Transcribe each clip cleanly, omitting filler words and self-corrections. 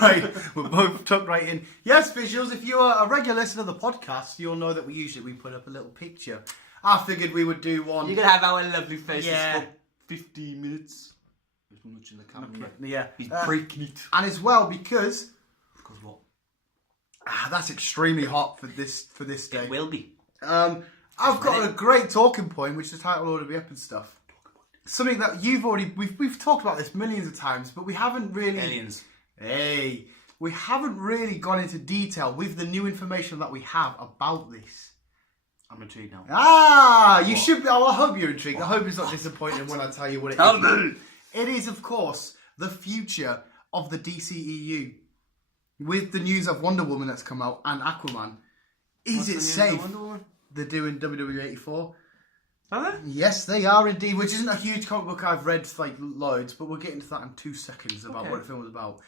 Right, we're both tucked right in. Yes, visuals. If you're a regular listener to the podcast, you'll know that we put up a little picture. I figured we would do one. You're gonna have our lovely faces Yeah. for 15 minutes. There's much in the camera. Okay. Yeah, He's breaking it. and as well because what? that's extremely hot for this day. It will be. I've got a great talking point, which the title will be up and stuff. Something that we've talked about this millions of times, but we haven't really. Aliens. Hey, we haven't really gone into detail with the new information that we have about this. I'm intrigued now. You should be. Oh, I hope you're intrigued. I hope it's not disappointing when I tell you what it Tell is. me. It is, of course, the future of the DCEU. With the news of Wonder Woman that's come out and Aquaman, is it safe? They're doing WWE84. Are they? Yes, they are indeed, which isn't a huge comic book I've read like loads, but we'll get into that in 2 seconds about what the film was about.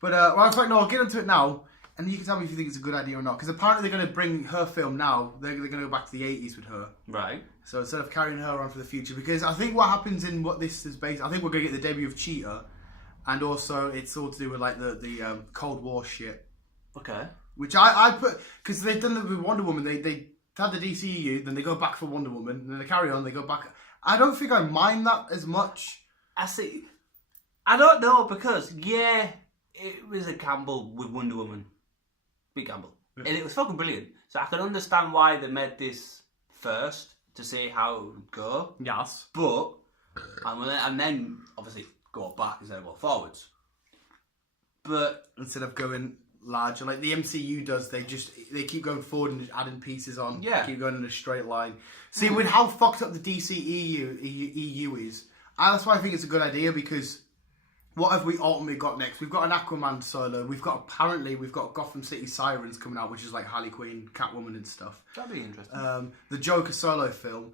But, well, in fact, no, I'll get into it now, and you can tell me if you think it's a good idea or not, because apparently they're going to bring her film now, they're going to go back to the 80s with her. Right. So instead of carrying her on for the future, because I think what happens in what this is based, I think we're going to get the debut of Cheetah, and also it's all to do with like the Cold War shit. Okay. Which I put, because they've done it with Wonder Woman, they had the DCEU, then they go back for Wonder Woman, then they carry on, they go back. I don't think I mind that as much. I see. I don't know, because, yeah, it was a gamble with Wonder Woman. Big gamble. Yeah. And it was fucking brilliant. So I can understand why they made this first, to see how it would go. Yes. But, and then, obviously, go back instead of go forwards. But instead of going larger, like the MCU does, they keep going forward and just adding pieces on. Yeah. They keep going in a straight line. See, with how fucked up the DCEU is, that's why I think it's a good idea, because what have we ultimately got next? We've got an Aquaman solo. We've got Gotham City Sirens coming out, which is like Harley Quinn, Catwoman and stuff. that'd be interesting. The Joker solo film,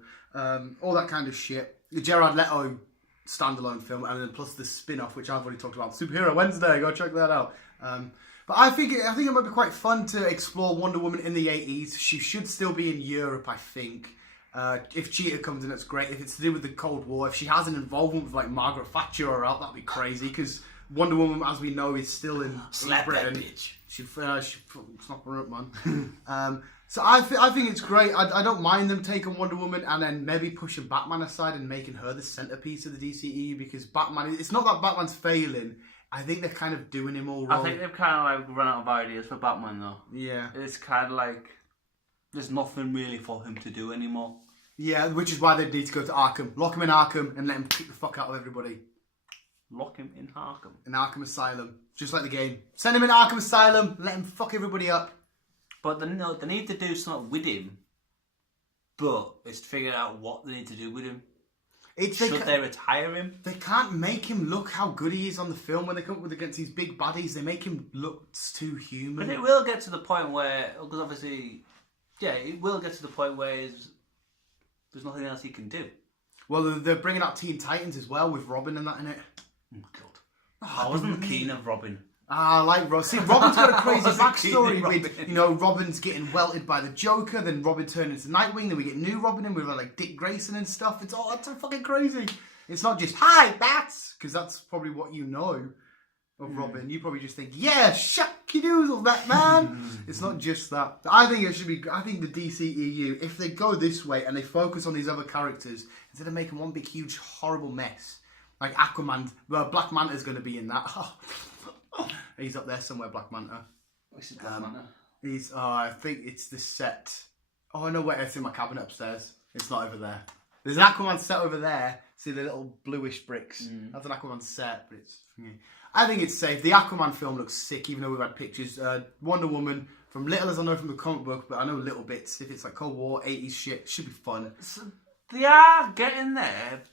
all that kind of shit. The Jared Leto standalone film, and then plus the spin-off, which I've already talked about, Superhero Wednesday. Go check that out. But I think it might be quite fun to explore Wonder Woman in the 80s. She should still be in Europe, I think. If Cheetah comes in, it's great. If it's to do with the Cold War, if she has an involvement with like Margaret Thatcher or out, that'd be crazy. Because Wonder Woman, as we know, is still in Britain. That bitch. She'd snap her up, man. So I think it's great. I don't mind them taking Wonder Woman and then maybe pushing Batman aside and making her the centerpiece of the DCEU, because Batman. It's not that Batman's failing. I think they're kind of doing him all wrong. I think they've kind of like run out of ideas for Batman, though. Yeah. It's kind of like there's nothing really for him to do anymore. Yeah, which is why they need to go to Arkham. Lock him in Arkham and let him kick the fuck out of everybody. Lock him in Arkham. In Arkham Asylum. Just like the game. Send him in Arkham Asylum, let him fuck everybody up. But they need to do something with him. But it's to figure out what they need to do with him. Should they retire him? They can't make him look how good he is on the film. When they come up with against these big baddies, they make him look too human. But it will get to the point where, because obviously, yeah, it will get to the point where there's nothing else he can do. Well, they're bringing out Teen Titans as well with Robin and that in it. Oh, God. I wasn't keen of Robin. I like Robin. See, Robin's got a crazy backstory with, Robin's getting welted by the Joker, then Robin turned into Nightwing, then we get new Robin in with like Dick Grayson and stuff. It's so fucking crazy. It's not just, hi, bats, because that's probably what you know of Robin. You probably just think, yeah, shucky doodle, Batman. It's not just that. I think the DCEU, if they go this way and they focus on these other characters, instead of making one big, huge, horrible mess, like Aquaman, well, Black Manta's going to be in that. He's up there somewhere, Black Manta. What's Black Manta? I think it's the set. Oh, no, wait, it's in my cabinet upstairs. It's not over there. There's an Aquaman set over there. See the little bluish bricks? That's an Aquaman set, but it's... I think it's safe. The Aquaman film looks sick, even though we've had pictures. Wonder Woman, from little as I know from the comic book, but I know little bits. If it's like Cold War, 80s shit, should be fun. So they are getting there.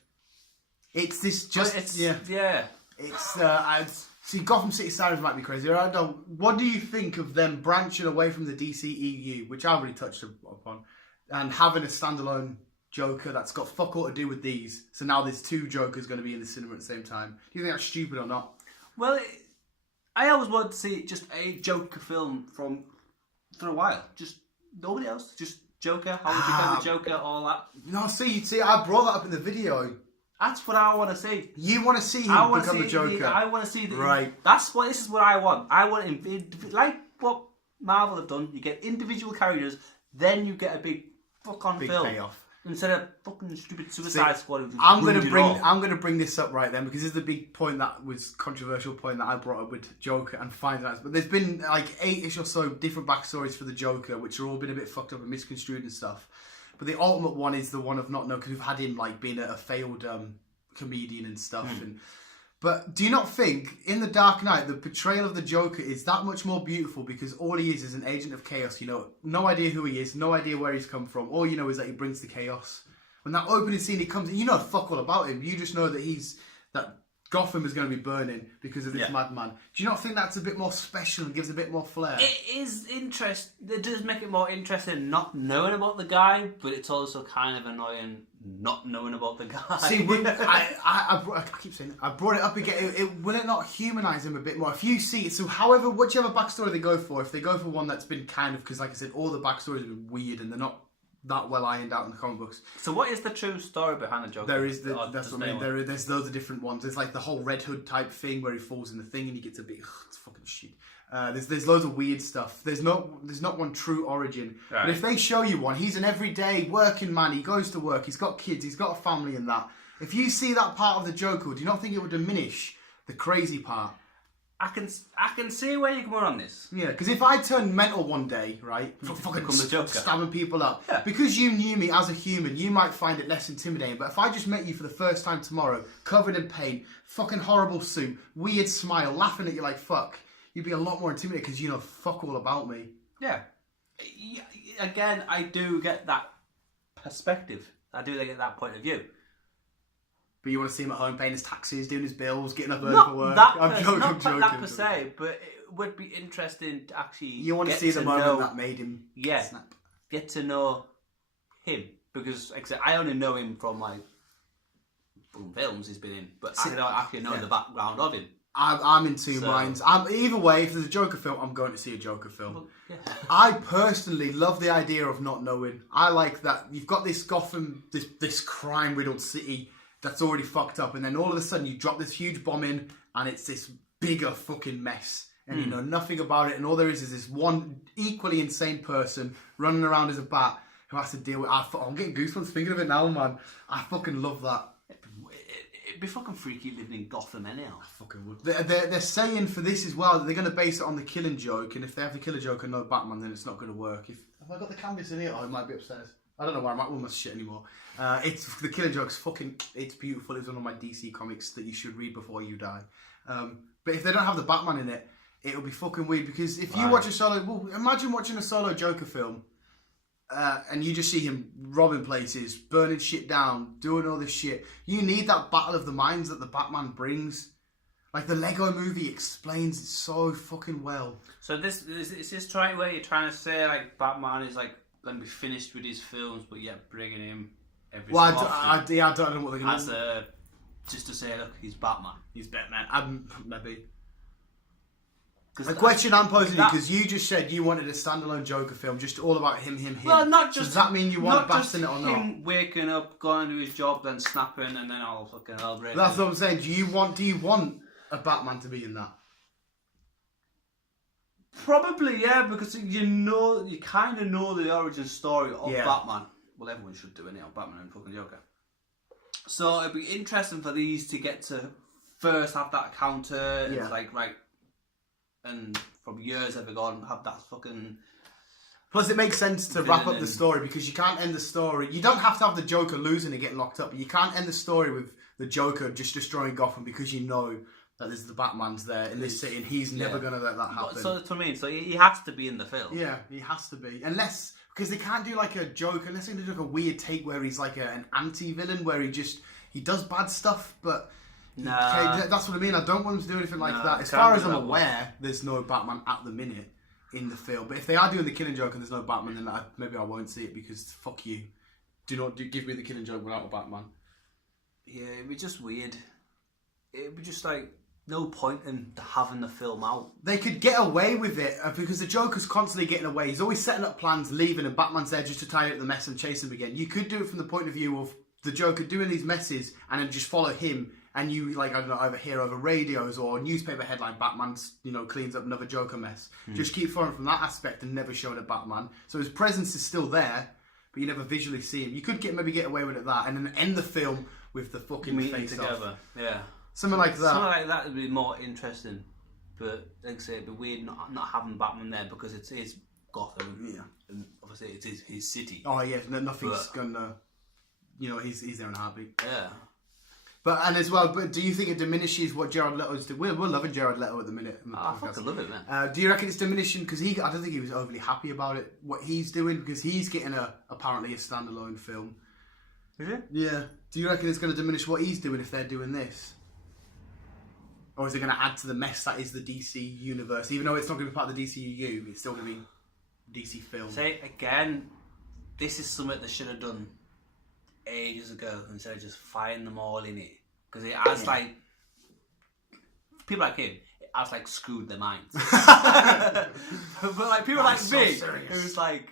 It's this just... Yeah. It's... See, Gotham City Sirens might be crazy. What do you think of them branching away from the DCEU, which I've already touched upon, and having a standalone Joker that's got fuck all to do with these? So now there's 2 Jokers going to be in the cinema at the same time. Do you think that's stupid or not? Well, I always wanted to see just a Joker film for a while. Just nobody else. Just Joker, how he became the Joker, all that. No, see, I brought that up in the video. That's what I want to see. You want to see him become the Joker? I want to see the. Right. This is what I want. I want him, like what Marvel have done. You get individual characters, then you get a big fuck-on Big film. payoff. Instead of fucking stupid Suicide Squad. I'm gonna bring this up right then because this is the big point that was controversial point that I brought up with Joker and finding out. But there's been like 8-ish or so different backstories for the Joker, which are all been a bit fucked up and misconstrued and stuff. But the ultimate one is the one of not knowing, because we've had him like being a failed comedian and stuff. But do you not think in The Dark Knight the portrayal of the Joker is that much more beautiful because all he is an agent of chaos? You know, no idea who he is, no idea where he's come from. All you know is that he brings the chaos. When that opening scene he comes in, you know fuck all about him. You just know that Gotham is going to be burning because of this madman. Do you not think that's a bit more special and gives a bit more flair? It is interesting. It does make it more interesting not knowing about the guy, but it's also kind of annoying not knowing about the guy. See, I keep saying I brought it up again. Will it not humanise him a bit more? If you see it, so whichever backstory they go for, if they go for one that's been kind of, because like I said, all the backstories have been weird and they're not that well ironed out in the comic books. So what is the true story behind the Joker? That's what I mean. There's loads of different ones. There's like the whole Red Hood type thing where he falls in the thing and he gets a bit. It's fucking shit. There's loads of weird stuff. There's not one true origin. Right. But if they show you one, he's an everyday working man. He goes to work. He's got kids. He's got a family and that. If you see that part of the Joker, do you not think it would diminish the crazy part? I can see where you're coming on this. Yeah, because if I turn mental one day, right, for fucking the Joker, stabbing people up, because you knew me as a human, you might find it less intimidating. But if I just met you for the first time tomorrow, covered in paint, fucking horrible suit, weird smile, laughing at you like fuck, you'd be a lot more intimidated because you know fuck all about me. Yeah. Again, I do get that perspective. I do get that point of view. But you want to see him at home paying his taxes, doing his bills, getting up early not for work. I'm joking. That per se, but it would be interesting to actually. You want to see the moment that made him snap. Get to know him, because like I said, I only know him from like films he's been in, but I don't actually know the background of him. I'm in two minds. Either way, if there's a Joker film, I'm going to see a Joker film. I personally love the idea of not knowing. I like that you've got this Gotham, this crime-riddled city that's already fucked up, and then all of a sudden you drop this huge bomb in, and it's this bigger fucking mess, and you know nothing about it, and all there is this one equally insane person running around as a bat who has to deal with. I'm getting goosebumps thinking of it now, man. I fucking love that. It'd be fucking freaky living in Gotham anyhow. I fucking would. They're saying for this as well that they're going to base it on the Killing Joke, and if they have the Killing Joke and no Batman, then it's not going to work. Have I got the canvas in here? Oh, it might be upstairs. I don't know where I'm at with my shit anymore. It's the Killing Joke's it's beautiful. It's one of my DC comics that you should read before you die. But if they don't have the Batman in it, it'll be fucking weird, because if you watch imagine watching a solo Joker film, and you just see him robbing places, burning shit down, doing all this shit. You need that battle of the minds that the Batman brings. Like the Lego movie explains it so fucking well. So is this trying where you're trying to say like Batman is like going to be finished with his films, but yet bringing him every so often. I don't know what they're going to do. Just to say, look, he's Batman. He's Batman. Maybe. The question I'm posing you, because you just said you wanted a standalone Joker film, just all about him. Well, not just. Does that mean you want Bastion it or not? Him waking up, going to his job, then snapping, and then all fucking hell breaking. That's what I'm saying. Do you want a Batman to be in that? Probably, yeah, because you kind of know the origin story of Batman. Well, everyone should do anyhow, Batman and fucking Joker. So it'd be interesting for these to get to first have that counter. It's like, right, and from years have gone, have that fucking... Plus, it makes sense to wrap up the story, because you can't end the story. You don't have to have the Joker losing and getting locked up, but you can't end the story with the Joker just destroying Gotham, because you know that there's the Batman's there in this city, and he's never going to let that happen. So that's what I mean. So he has to be in the film. Yeah, he has to be. Unless... Because they can't do like a Joker, unless they do like a weird take where he's like an anti-villain, where he does bad stuff, but... Nah. That's what I mean. I don't want them to do anything like that. As far as I'm aware, there's no Batman at the minute in the film. But if they are doing the Killing Joke and there's no Batman, then maybe I won't see it, because fuck you. Do not give me the Killing Joke without a Batman. Yeah, it'd be just weird. It'd be just like no point in having the film out. They could get away with it because the Joker's constantly getting away. He's always setting up plans, leaving, and Batman's there just to tie up the mess and chase him again. You could do it from the point of view of the Joker doing these messes and then just follow him. And you, like, I don't know, either hear over radios or newspaper headline, Batman's, cleans up another Joker mess. Just keep following from that aspect and never showing a Batman. So his presence is still there, but you never visually see him. You could maybe get away with it that, and then end the film with the fucking face together. off. Yeah. Something like that. Something like that would be more interesting. But, like I say, it'd be weird not having Batman there because it's his Gotham. Yeah. And obviously it's his city. Oh, yeah, nothing's gonna... he's there in a heartbeat. Yeah. But do you think it diminishes what Jared Leto's doing? We're loving Jared Leto at the minute. I fucking love it, man. Do you reckon it's diminishing? Because I don't think he was overly happy about it, what he's doing, because he's getting apparently a standalone film. Is it? Yeah. Do you reckon it's going to diminish what he's doing if they're doing this? Or is it going to add to the mess that is the DC universe? Even though it's not going to be part of the DCU, it's still going to be DC film. Say again, this is something they should have done ages ago instead of just firing them all in it, because it has like people like him, it has like screwed their minds. But like people like me, it was like,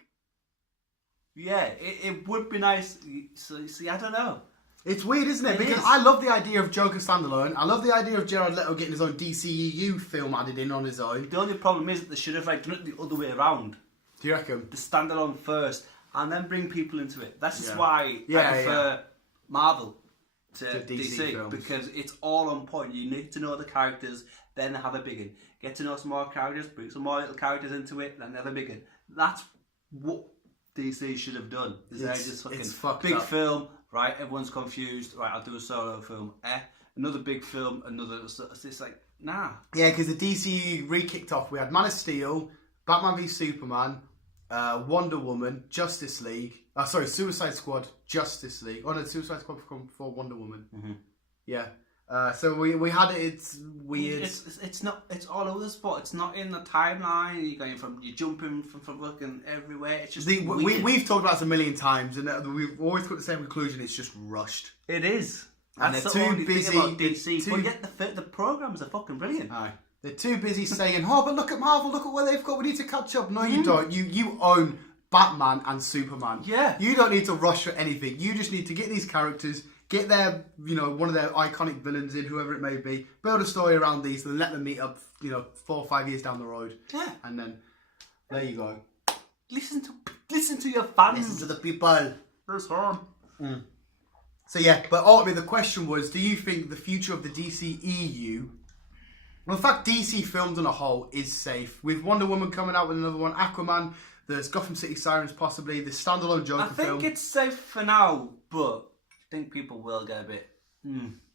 yeah, it would be nice. So see, I don't know. It's weird, isn't it? Because I love the idea of Joker standalone. I love the idea of Jared Leto getting his own DCEU film added in on his own. The only problem is that they should have like done it the other way around. Do you reckon? The standalone first, and then bring people into it. That's just why I prefer Marvel to DC films. because it's all on point. You need to know the characters, then have a big one. Get to know some more characters, bring some more little characters into it, then have a big one. That's what DC should have done. They're just fucking big film, right? Everyone's confused. Right, I'll do a solo film. Another big film, another. It's like, nah. Yeah, because the DCU re-kicked off. We had Man of Steel, Batman v Superman, Wonder Woman, Justice League. Suicide Squad, Justice League. Oh no, Suicide Squad for Wonder Woman. Mm-hmm. Yeah. So we had it. It's weird. It's not. It's all over the spot. It's not in the timeline. You're jumping from fucking everywhere. It's just we've talked about this a million times, and we've always got the same conclusion. It's just rushed. It is. And that's they're the too busy. Thing about DC. But yet the programs are fucking brilliant. Aye. They're too busy saying, "Oh, but look at Marvel. Look at what they've got. We need to catch up." No, you don't. You own Batman and Superman. Yeah. You don't need to rush for anything. You just need to get these characters, get their, one of their iconic villains in, whoever it may be, build a story around these, and let them meet up, 4 or 5 years down the road. Yeah. And then, there you go. Listen to your fans. Listen to the people. That's hard. So yeah, but ultimately the question was, do you think the future of the DCEU, well in fact DC films on a whole, is safe? With Wonder Woman coming out with another one, Aquaman, there's Gotham City Sirens possibly, the standalone Joker film. I think it's safe for now, but I think people will get a bit...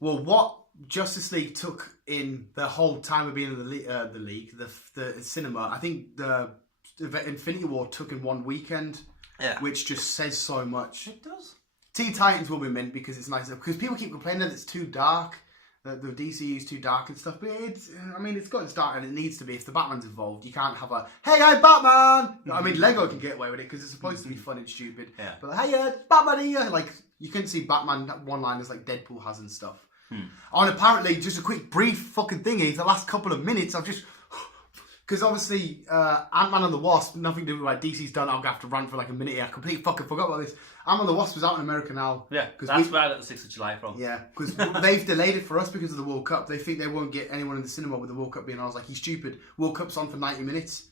Well, what Justice League took in the whole time of being in the cinema, I think the Infinity War took in one weekend, which just says so much. It does. Teen Titans will be mint because it's nicer, because people keep complaining that it's too dark, that the DCU is too dark and stuff, but it's got its dark and it needs to be. If the Batman's involved, you can't have a, "Hey, I'm Batman!" I mean, Lego can get away with it because it's supposed to be fun and stupid, but "Hey, Batman here!" Like, you couldn't see Batman one-liners like Deadpool has and stuff. And apparently, just a quick brief fucking thingy, the last couple of minutes, I've just... Because obviously, Ant-Man and the Wasp, nothing to do with like DC's done. I'll have to rant for like a minute here. I completely fucking forgot about this. Ant-Man and the Wasp was out in America now. Yeah, that's where I got the 6th of July from. Yeah, because they've delayed it for us because of the World Cup. They think they won't get anyone in the cinema with the World Cup being on. I was like, "He's stupid. World Cup's on for 90 minutes.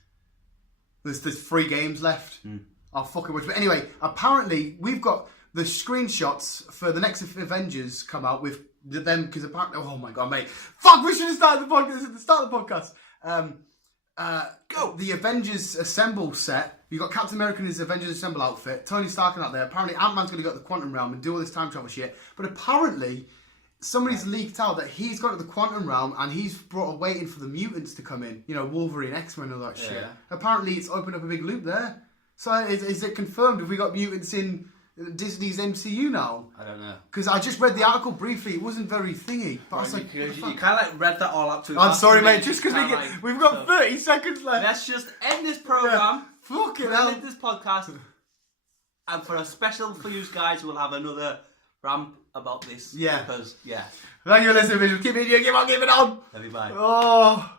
There's 3 games left. I'll fucking watch." But anyway, apparently, we've got the screenshots for the next Avengers come out with them, because apparently... Oh my god, mate. Fuck, we should have started the podcast at the start of the podcast. The Avengers Assemble set. You've got Captain America in his Avengers Assemble outfit. Tony Stark out there. Apparently Ant-Man's going to go to the Quantum Realm and do all this time travel shit. But apparently somebody's leaked out that he's gone to the Quantum Realm and he's waiting for the mutants to come in. Wolverine, X-Men, all that shit. Apparently it's opened up a big loop there. So is it confirmed? Have we got mutants in Disney's MCU now? I don't know. Because I just read the article briefly. It wasn't very thingy. But I was like, you kind of like read that all up to... I'm sorry, mate. Just because we've got 30 seconds left. Let's just end this program. Fucking hell. End this podcast. And for a special for you guys, we'll have another rant about this. Yeah. Because, Thank you for listening, Vision. Keep it on. Love you, bye. Oh.